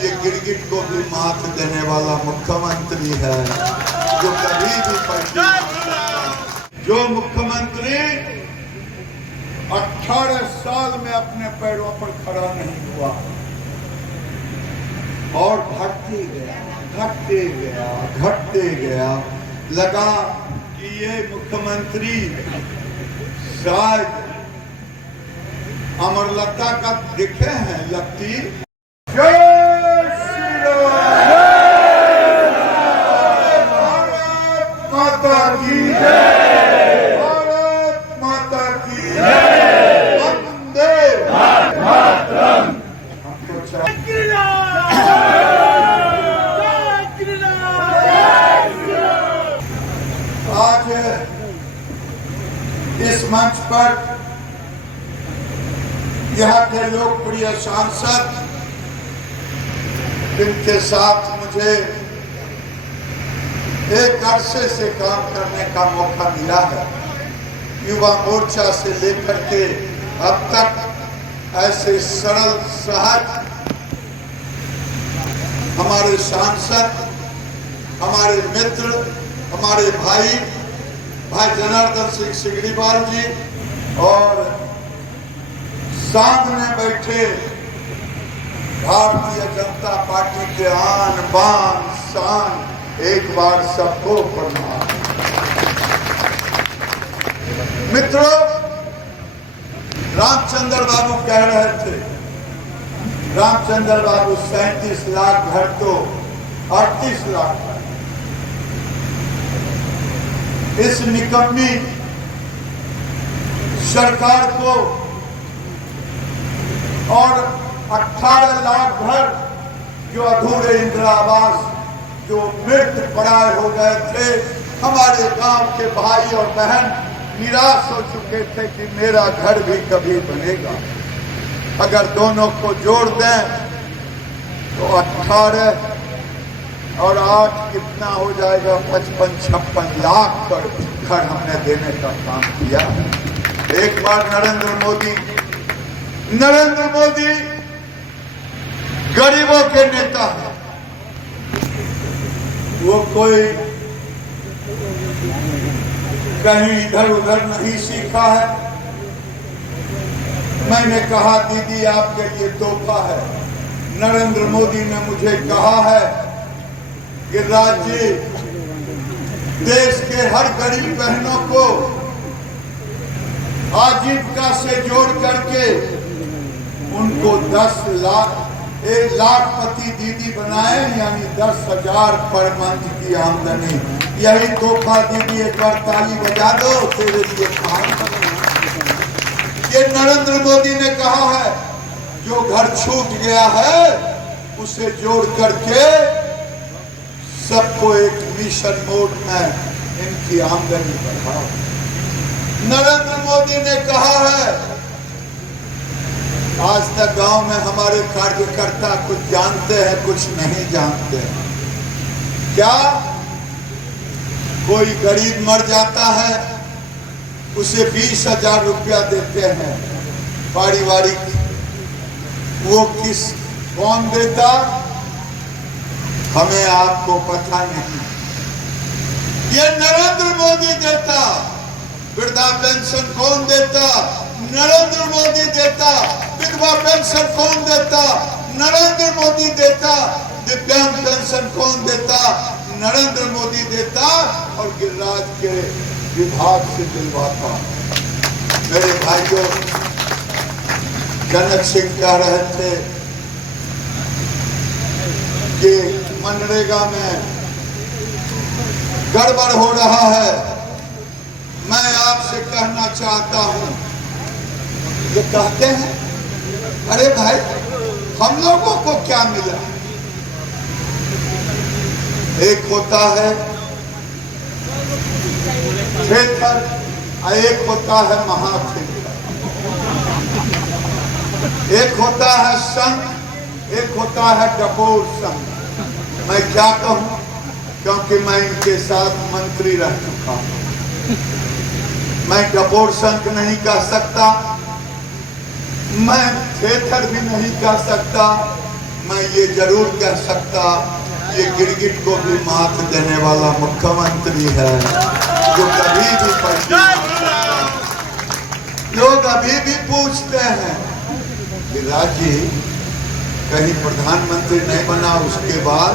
ये गिरगिट को भी मात देने वाला मुख्यमंत्री है जो कभी भी पार्टी जो मुख्यमंत्री 18 साल में अपने पैरों पर खड़ा नहीं हुआ और घटते गया लगा कि ये मुख्यमंत्री शायद अमरलता का दिखे हैं लकीर। जय श्री राम, भारत माता की जय, भारत माता की जय, वंदे मातरम। आज इस मंच पर यहाँ के लोकप्रिय सांसद जिनके साथ मुझे एक अरसे से काम करने का मौका मिला है, युवा मोर्चा से लेकर के अब तक ऐसे सरल सहज हमारे सांसद, हमारे मित्र, हमारे भाई जनार्दन सिंह सिगरीवाल जी और सामने बैठे भारतीय जनता पार्टी के आन बान शान, एक बार सबको प्रणाम। मित्रों, रामचंद्र बाबू कह रहे थे, रामचंद्र बाबू 37 लाख घर तो 38 लाख है। इस निकम्मी सरकार को और 18 लाख घर जो अधूरे इंदिरा आवास जो मृत पड़ाए हो गए थे, हमारे गांव के भाई और बहन निराश हो चुके थे कि मेरा घर भी कभी बनेगा। अगर दोनों को जोड़ दें तो 18 और 8 कितना हो जाएगा, 55-56 लाख पर घर हमने देने का काम किया। एक बार नरेंद्र मोदी गरीबों के नेता है, वो कोई कहीं इधर उधर नहीं सीखा है। मैंने कहा दीदी आपके लिए तोहफा है। नरेंद्र मोदी ने मुझे कहा है कि राज्य देश के हर गरीब बहनों को आजीविका से जोड़ करके उनको 1 लाखपति दीदी बनाए, यानी 10,000 पर मंथ की आमदनी। यही तोहफा दीदी, एक बार ताली बजा दो तेरे लिए। ये नरेंद्र मोदी ने कहा है जो घर छूट गया है उसे जोड़ करके सबको एक मिशन मोड में इनकी आमदनी बढ़ाओ। नरेंद्र मोदी ने कहा है, आज तक गांव में हमारे कार्यकर्ता कुछ जानते हैं कुछ नहीं जानते हैं। क्या कोई गरीब मर जाता है उसे 20,000 रुपया देते हैं पारिवारिक, वो कौन देता हमें आपको पता नहीं। ये नरेंद्र मोदी देता। वृद्धा पेंशन कौन देता? नरेंद्र मोदी देता। विधवा पेंशन कौन देता? नरेंद्र मोदी देता। दिव्यांग पेंशन कौन देता? नरेंद्र मोदी देता। और गिरिराज के विभाग से दिलवाता। मेरे भाइयों, जनक सिंह कह रहे थे कि मनरेगा में गड़बड़ हो रहा है। मैं आपसे कहना चाहता हूं, ये कहते हैं अरे भाई हम लोगों को क्या मिला? एक होता है खेतर, एक होता है महाखेतर, एक होता है संघ, एक होता है डपोर संघ। मैं क्या कहूं, क्योंकि मैं इनके साथ मंत्री रह चुका हूं। मैं डपोर संघ नहीं कह सकता, मैं खेतर भी नहीं कह सकता, मैं ये जरूर कह सकता, ये गिरगिट को भी मात देने वाला मुख्यमंत्री है, जो कभी भी पलटी नहीं सकता। लोग अभी भी पूछते हैं कि राजी कहीं प्रधानमंत्री नहीं बना, उसके बाद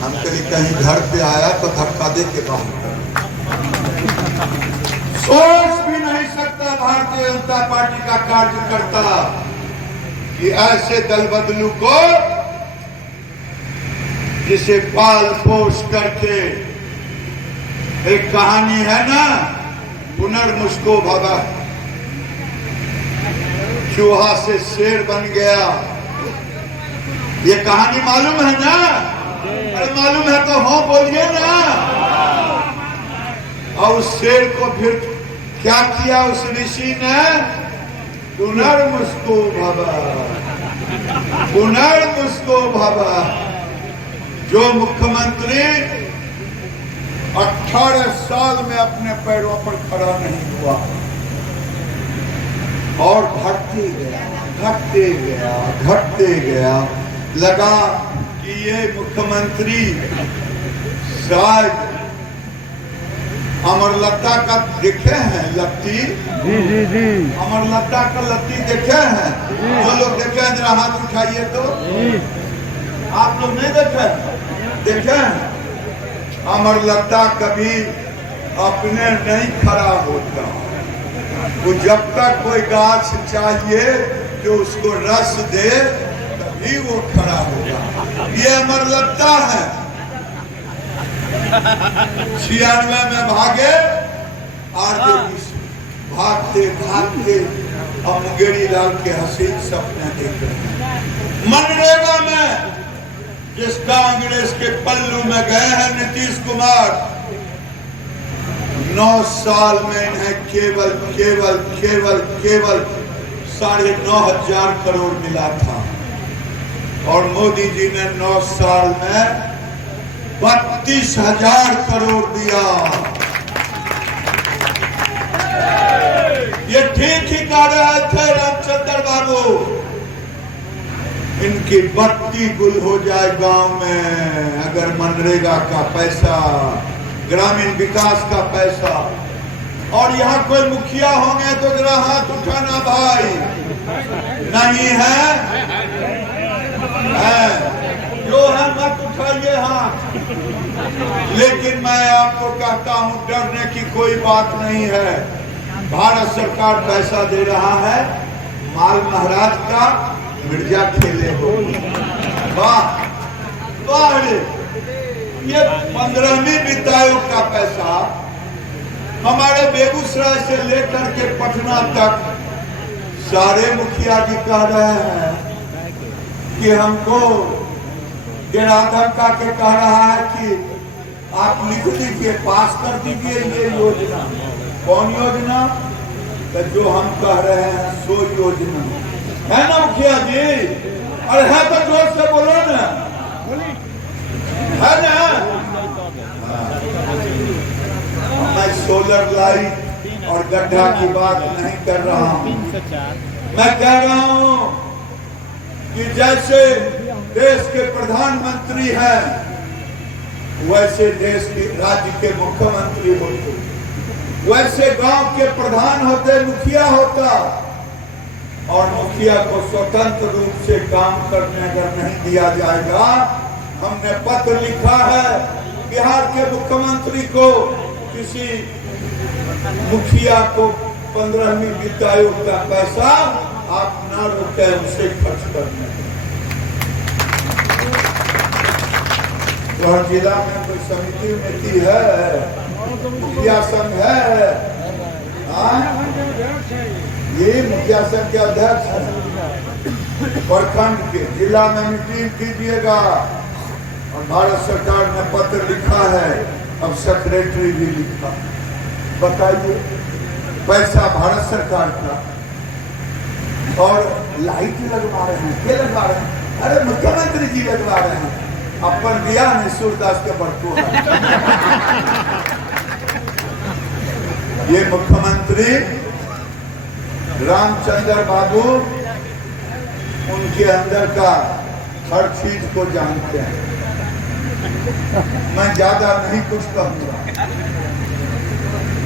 हम कहीं घर पे आया तो धक्का दे के बाहर कर। सोच भी नहीं सकता भारतीय जनता पार्टी का कार्यकर्ता कि ऐसे दल बदलू को, जिसे पाल पोष करके, एक कहानी है ना, पुनर्मुस्को भवा, चूहा से शेर बन गया, ये कहानी मालूम है ना? अरे मालूम है तो हो बोलिए ना। और उस शेर को फिर क्या किया उस ऋषि ने? पुनर्मुस्को भवा, पुनर्मुस्को भवा। जो मुख्यमंत्री 18 साल में अपने पैरों पर खड़ा नहीं हुआ और घटते गया, घटते गया, घटते गया, लगा कि ये मुख्यमंत्री शायद अमरलता का देखे हैं लत्ती, जी अमरलता का लत्ती देखे हैं? जो लोग देखे हैं जरा हाथ उठाइए तो। आप लोग नहीं देखे? देखे हैं? अमरलता कभी अपने नहीं खड़ा होता, वो जब तक कोई गाछ चाहिए जो उसको रस दे तभी वो खड़ा होगा। ये अमरलता है। 96 में भागे, आरजेडी से भागते भागते अब मुंगेरी लाल के हसीन सपने देख रहे हैं। मनरेगा में जिस कांग्रेस के पल्लू में गए हैं नीतीश कुमार, 9 साल में इन्हें केवल केवल केवल केवल 9,500 करोड़ मिला था और मोदी जी ने 9 साल में 32,000 करोड़ दिया। ये ठीक ही कह रहे थे रामचंद्र बाबू, इनकी बत्ती गुल हो जाए गांव में अगर मनरेगा का पैसा, ग्रामीण विकास का पैसा। और यहाँ कोई मुखिया होंगे तो जरा हाथ उठाना भाई। नहीं है? जो है मत उठाइए हाथ। लेकिन मैं आपको कहता हूं डरने की कोई बात नहीं है। भारत सरकार पैसा दे रहा है, माल महाराज का मिर्जा खेले हो। वाह वाह, ये 15वीं वित्त आयोग का पैसा हमारे बेगूसराय से लेकर के पटना तक सारे मुखिया जी कह रहे हैं कि हमको गिराधन का के कह रहा है कि आप लिख लीजिए, पास कर दीजिए ये योजना। कौन योजना? तो जो हम कह रहे हैं सो योजना है ना मुखिया जी? अरे है तो जोर से बोलो ना, है ना? मैं सोलर लाइट और गड्ढा की बात नहीं कर रहा हूँ। मैं कह रहा हूँ कि जैसे देश के प्रधानमंत्री हैं वैसे देश के राज्य के मुख्यमंत्री होते, वैसे गांव के प्रधान होते, मुखिया होता। और मुखिया को स्वतंत्र रूप से काम करने अगर नहीं दिया जाएगा, हमने पत्र लिखा है बिहार के मुख्यमंत्री को, किसी मुखिया को 15वीं वित्त आयोग का पैसा आप ना रोके उसे खर्च करने। तो जिला में कोई समिति उमिति है, मुखिया संघ है, ये मुखिया संघ के अध्यक्ष है। प्रखंड के जिला में मीटिंग कीजिएगा। और भारत सरकार ने पत्र लिखा है, अब सेक्रेटरी भी लिखा। बताइए, पैसा भारत सरकार का और लाइट लगवा रहे हैं। क्या लगवा रहे हैं? अरे मुख्यमंत्री जी लगवा रहे हैं। अपन दिया नहीं, सूरदास के बड़को है। ये मुख्यमंत्री रामचंद्र बाबू, उनके अंदर का हर चीज को जानते हैं। मैं ज्यादा नहीं कुछ कहूंगा।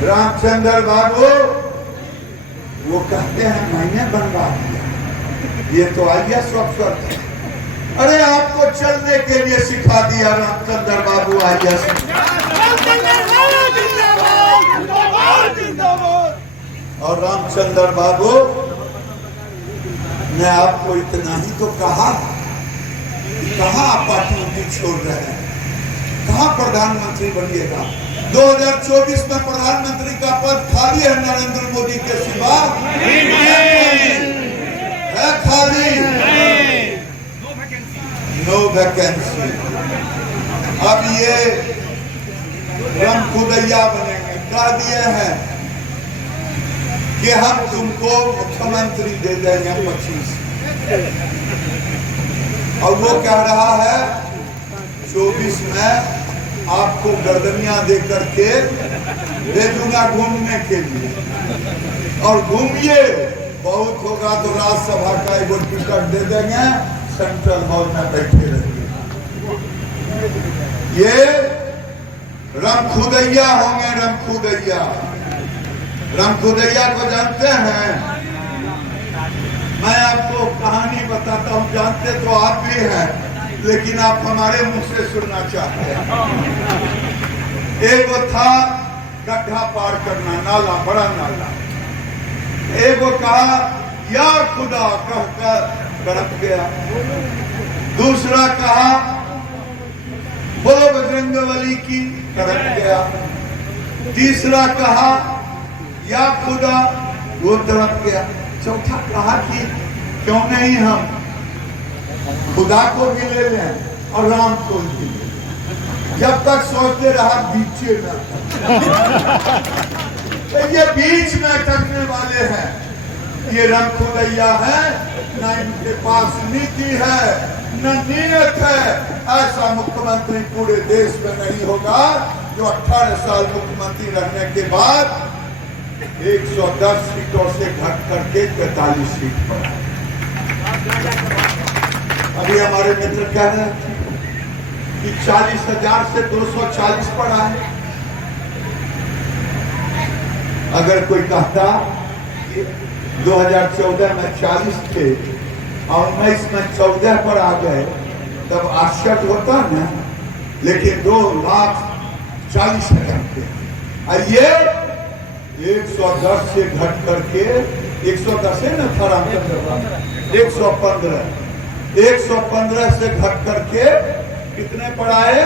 रामचंद्र बाबू वो कहते हैं मैंने बनवा दिया, ये तो आईएएस अफसर थे। अरे आपको चलने के लिए सिखा दिया रामचंद्र बाबू आईएएस। और रामचंद्र बाबू मैं आपको इतना ही तो कहा, कहाँ आप पार्टी छोड़ रहे हैं, कहाँ प्रधानमंत्री बनिएगा। 2024 में प्रधानमंत्री का पद खाली है नरेंद्र मोदी के सिवा, है खाली, नो वैकेंसी। अब ये रामखुदैया बनेंगे, कह दिए हैं कि हम तुमको मुख्यमंत्री दे देंगे 25, और वो कह रहा है 24 में आपको गर्दनियां दे करके भेजूंगा घूमने के लिए, और घूमिए, बहुत होगा तो राज्यसभा का एक टिकट दे देंगे, सेंट्रल हॉल में बैठे रहिए। ये रामखुदैया होंगे, रामखुदैया। रामखुदैया को जानते हैं? मैं आपको कहानी बताता हूँ, जानते तो आप भी हैं, लेकिन आप हमारे मुंह से सुनना चाहते हैं। एक वो था गड्ढा पार करना, नाला, बड़ा नाला। एक वो कहा या खुदा कहकर गड़क गया। दूसरा कहा बोलो बजरंगबली की, गड़क गया। तीसरा कहा या खुदा, वो तड़प गया। चौथा कहा कि क्यों नहीं हम खुदा को भी ले लें और राम को भी ले लें। जब तक सोचते रहा बीचे में तो ये बीच में अटकने वाले हैं। ये रामखुदैया है, न इनके पास नीति है न नीयत है। ऐसा मुख्यमंत्री पूरे देश में नहीं होगा जो 18 साल मुख्यमंत्री रहने के बाद 110 सीटों से घट करके 43 सीट पर। अभी हमारे मित्र कह रहे हैं कि 40,000 से 240 पर आए। अगर कोई कहता कि 2014 में 40 थे और 19 में 14 पर आ गए, तब आश्चर्य होता ना। लेकिन 2,40,000 थे, और ये 110 से घट करके 110 है ना था रामचंद्र, 115 से घट करके कितने पर आए?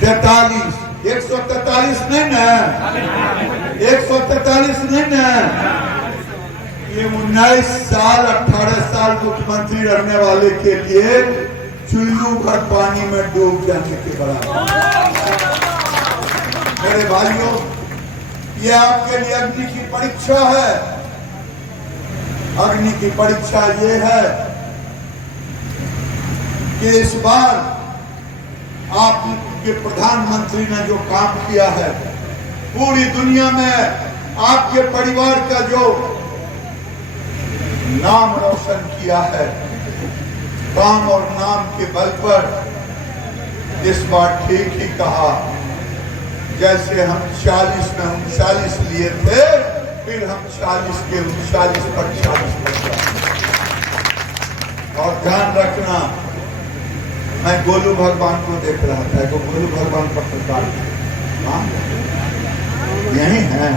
43। 143 नहीं ना, 143 नहीं ना। ये 19 साल 18 साल मुख्यमंत्री रहने वाले के लिए चुल्लू भर पानी में डूब जाने के बराबर। मेरे भाइयों, ये आपके लिए अग्नि की परीक्षा है। अग्नि की परीक्षा ये है कि इस बार आपके प्रधानमंत्री ने जो काम किया है, पूरी दुनिया में आपके परिवार का जो नाम रोशन किया है, काम और नाम के बल पर इस बार ठीक ही कहा। जैसे हम 40 में 39 लिए थे, फिर हम 40 के 39 पर 40 पर। और ध्यान रखना, मैं गोलू भगवान को देख रहा था, वो गोलू भगवान पत्रकार यही है,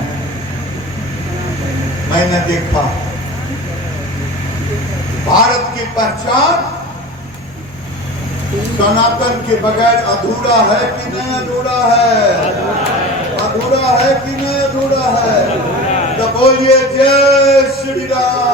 मैंने देखा भारत की पहचान सनातन के बगैर अधूरा है कि नहीं अधूरा है? अधूरा है कि नहीं अधूरा है? तो बोलिए जय श्री राम।